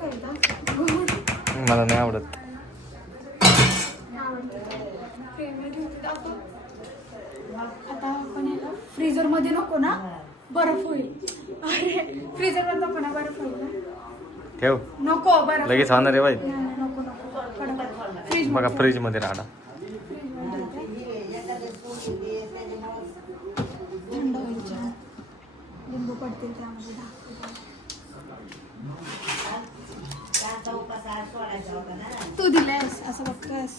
कसं काय गोड मला नाही आवडत. आता आपण याला फ्रीजर मध्ये नको ना, बर्फ होईल. अरे फ्रीजर मध्ये नको ना, बर्फ होईल ना. ठेव, नको बर्फ लगेच होणार आहे बाई. नको नको कडक फ्रीज बघा फ्रीज मध्ये राहणार. थंड होईल छान. लिंबू पडतील त्यामध्ये. तू दिलंयस असं बघतोयस.